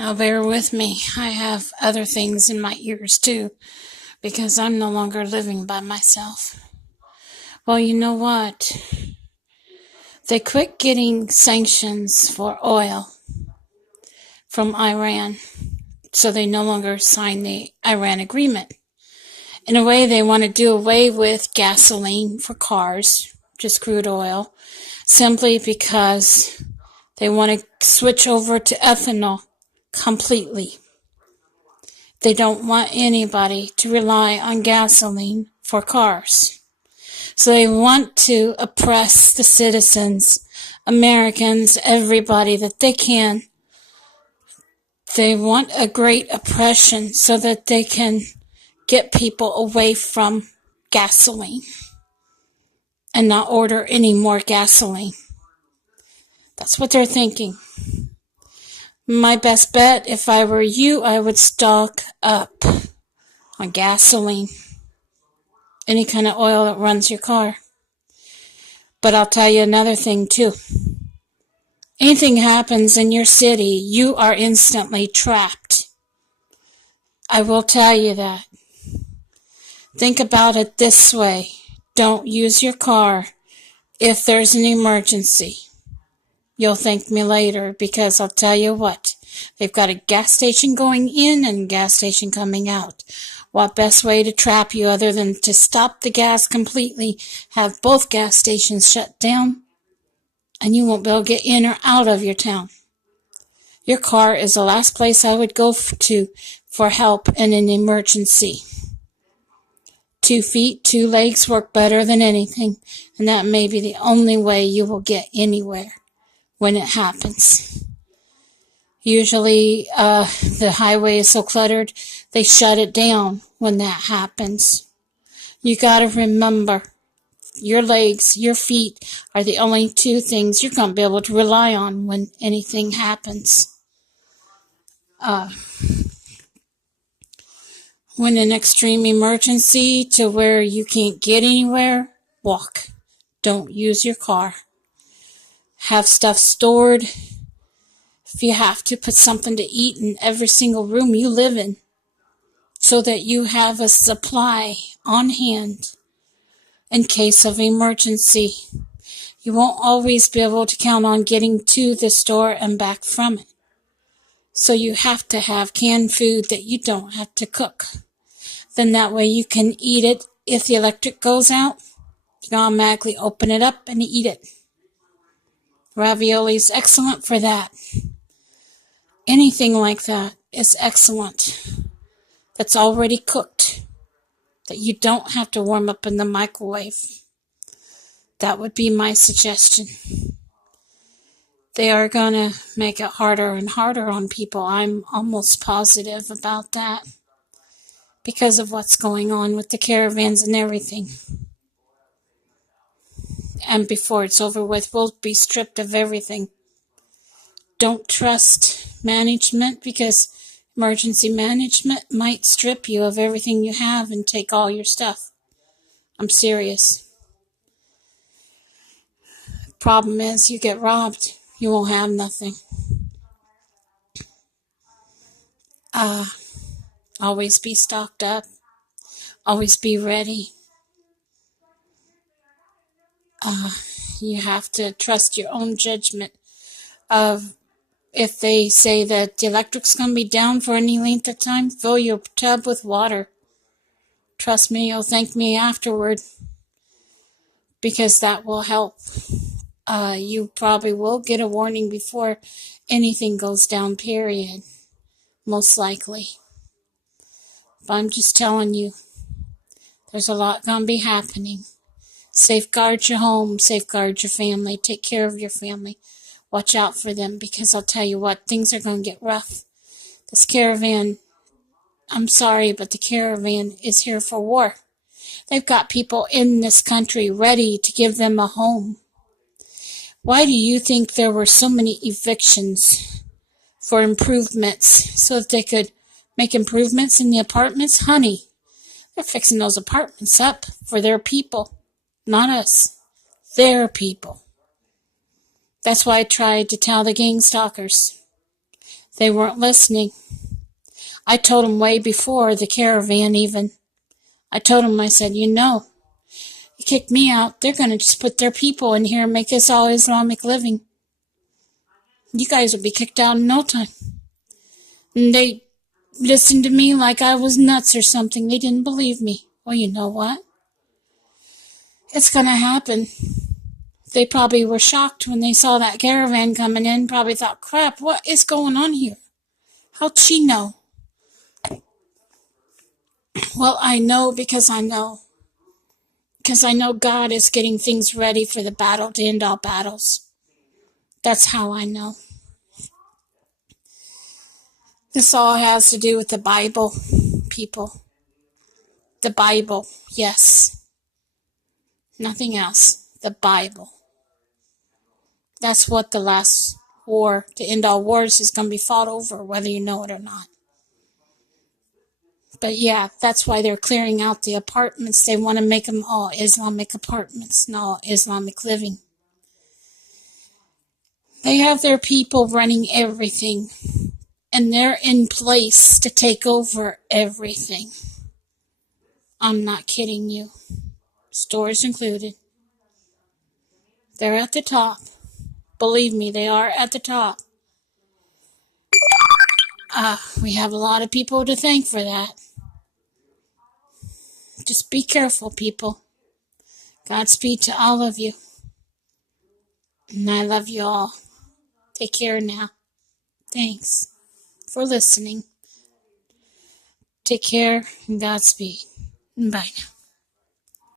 Now bear with me. I have other things in my ears too, because I'm no longer living by myself. Well, you know what? They quit getting sanctions for oil from Iran, so they no longer sign the Iran agreement. In a way, they want to do away with gasoline for cars, just crude oil, simply because they want to switch over to ethanol completely. They don't want anybody to rely on gasoline for cars. So they want to oppress the citizens, Americans, everybody that they can. They want a great oppression so that they can get people away from gasoline and not order any more gasoline. That's what they're thinking. My best bet, if I were you, I would stock up on gasoline, any kind of oil that runs your car. But I'll tell you another thing too. Anything happens in your city, you are instantly trapped. I will tell you that. Think about it this way. Don't use your car if there's an emergency. You'll thank me later, because I'll tell you what. They've got a gas station going in and a gas station coming out. What best way to trap you other than to stop the gas completely, have both gas stations shut down, and you won't be able to get in or out of your town. Your car is the last place I would go to for help in an emergency. 2 feet, 2 legs work better than anything, and that may be the only way you will get anywhere when it happens. Usually the highway is so cluttered, they shut it down when that happens. You gotta remember, your legs, your feet are the only 2 things you're gonna be able to rely on when anything happens. When an extreme emergency to where you can't get anywhere, walk. Don't use your car. Have stuff stored. If you have to, put something to eat in every single room you live in, so that you have a supply on hand in case of emergency. You won't always be able to count on getting to the store and back from it. So you have to have canned food that you don't have to cook. Then that way you can eat it. If the electric goes out, you can automatically open it up and eat it. Ravioli is excellent for that. Anything like that is excellent. That's already cooked, that you don't have to warm up in the microwave. That would be my suggestion. They are going to make it harder and harder on people. I'm almost positive about that, because of what's going on with the caravans and everything. And before it's over with, we'll be stripped of everything. Don't trust management, because emergency management might strip you of everything you have and take all your stuff. I'm serious. Problem is, you get robbed. You won't have nothing. Always be stocked up. Always be ready. You have to trust your own judgment of, if they say that the electric's going to be down for any length of time, fill your tub with water. Trust me, you'll thank me afterward, because that will help. You probably will get a warning before anything goes down, period. Most likely. But I'm just telling you, there's a lot going to be happening. Safeguard your home, safeguard your family, take care of your family. Watch out for them, because I'll tell you what, things are going to get rough. This caravan, I'm sorry, but the caravan is here for war. They've got people in this country ready to give them a home. Why do you think there were so many evictions for improvements, so that they could make improvements in the apartments? Honey, they're fixing those apartments up for their people, not us. Their people. That's why I tried to tell the gang stalkers. They weren't listening. I told them way before the caravan even. I told them, I said, you kick me out, they're going to just put their people in here and make this all Islamic living. You guys will be kicked out in no time. And they listened to me like I was nuts or something. They didn't believe me. Well, you know what? It's going to happen. They probably were shocked when they saw that caravan coming in, probably thought, crap, what is going on here? How'd she know? Well, I know because I know. Because I know God is getting things ready for the battle to end all battles. That's how I know. This all has to do with the Bible, people. The Bible, yes. Nothing else. The Bible. That's what the last war to end all wars is going to be fought over, whether you know it or not. But yeah, that's why they're clearing out the apartments. They want to make them all Islamic apartments and all Islamic living. They have their people running everything, and they're in place to take over everything. I'm not kidding you. Stores included. They're at the top. Believe me, they are at the top. We have a lot of people to thank for that. Just be careful, people. Godspeed to all of you. And I love you all. Take care now. Thanks for listening. Take care and Godspeed. Bye now.